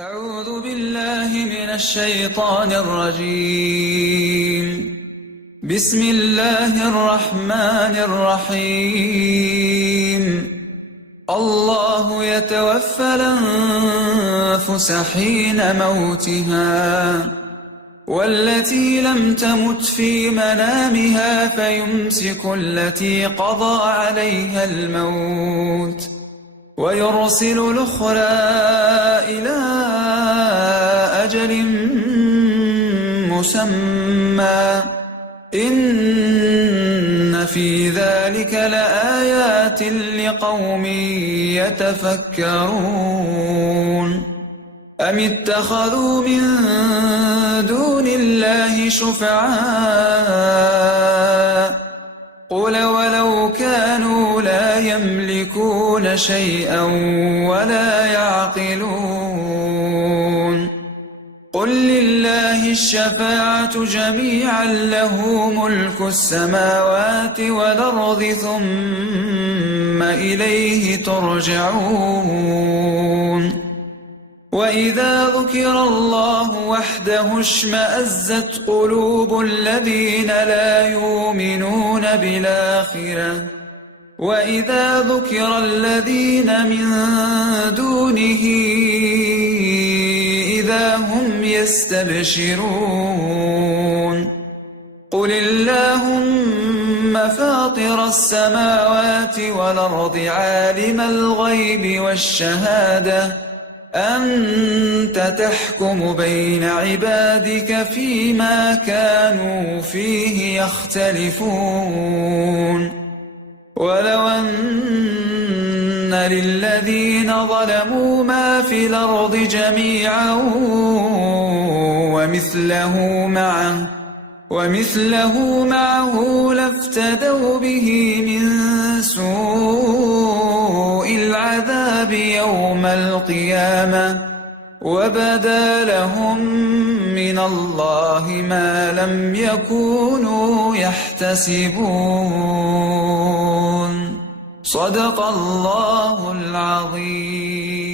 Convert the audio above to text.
أعوذ بالله من الشيطان الرجيم. بسم الله الرحمن الرحيم. الله يتوفى الأنفس حين موتها والتي لم تمت في منامها فيمسك التي قضى عليها الموت ويرسل الأخرى إلى أجل مسمى إن في ذلك لآيات لقوم يتفكرون. أم اتخذوا من دون الله شفعاء قل ولو كانوا لا يملكون شيئا ولا يعقلون. قل لله الشفاعة جميعا له ملك السماوات والأرض ثم إليه ترجعون. وإذا ذكر الله وحده اشمأزت قلوب الذين لا يؤمنون بالآخرة وإذا ذكر الذين من دونه إذا هم يستبشرون. قل اللهم فاطر السماوات والأرض عالم الغيب والشهادة أنت تحكم بين عبادك فيما كانوا فيه يختلفون. ولو أن للذين ظلموا ما في الأرض جميعا ومثله معه لافتدوا به من سوء العذاب يوم القيامة وبدا لهم من الله ما لم يكونوا يحتسبون. صدق الله العظيم.